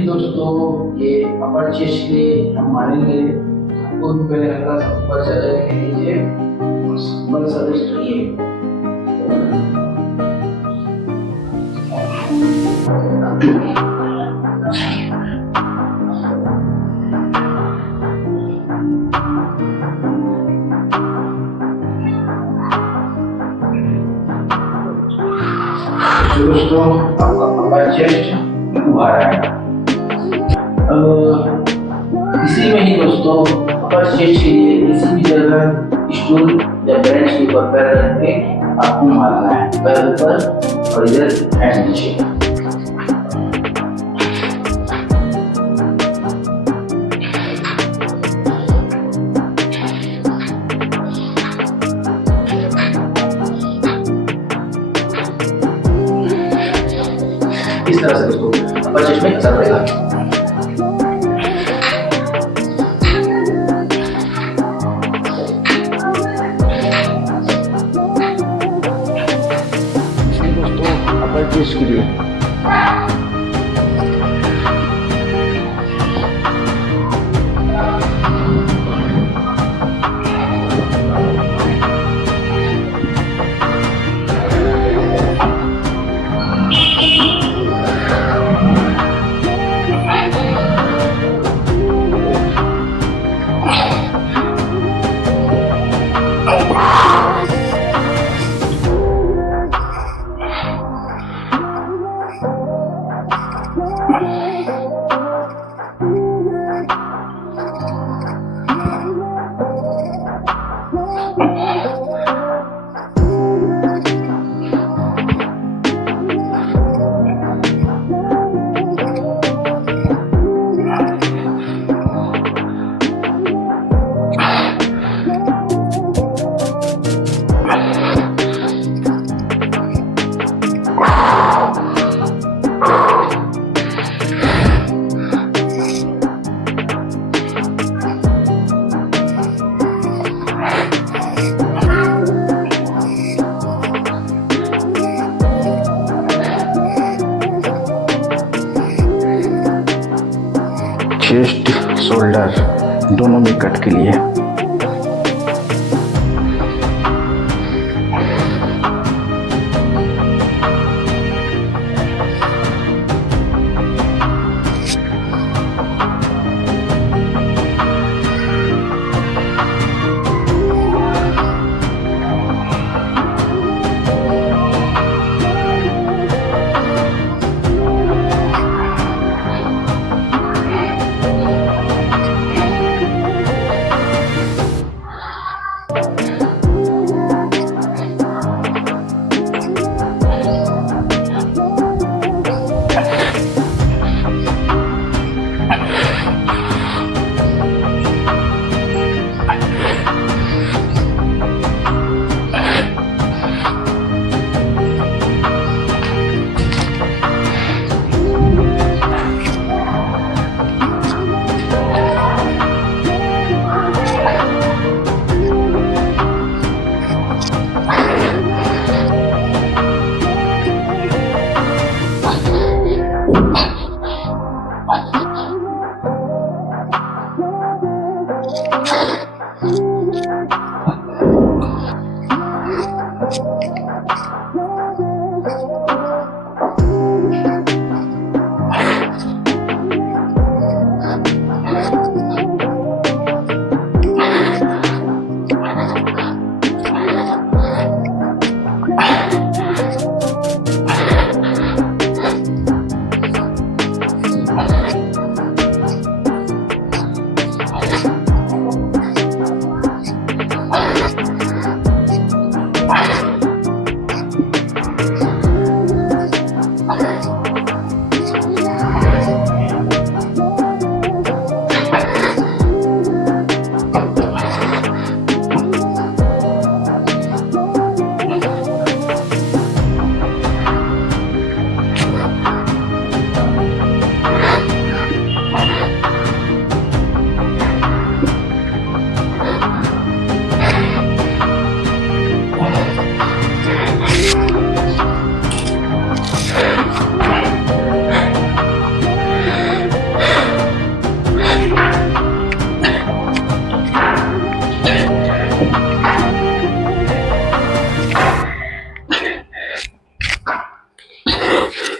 अभी दोस्तों ये अपर चेस्ट के लिए हम मारेंगे। आपको भी पहले हल्का सा ऊपर से रख लीजिए, ऊपर से रेस्ट करिए। दोस्तों आपका अपर चेस्ट उभा रहा है। इसी में ही दोस्तों अपर चेस्ट के लिए किसी भी जगह स्टूल या बेंच के ऊपर पैर रख के आपको मारना है। पैर ऊपर और इधर हैंड नीचे। इस तरह से दोस्तों अपर चेस्ट में असर पड़ेगा। अपर चेस्ट के लिए चेस्ट शोल्डर दोनों में कट के लिए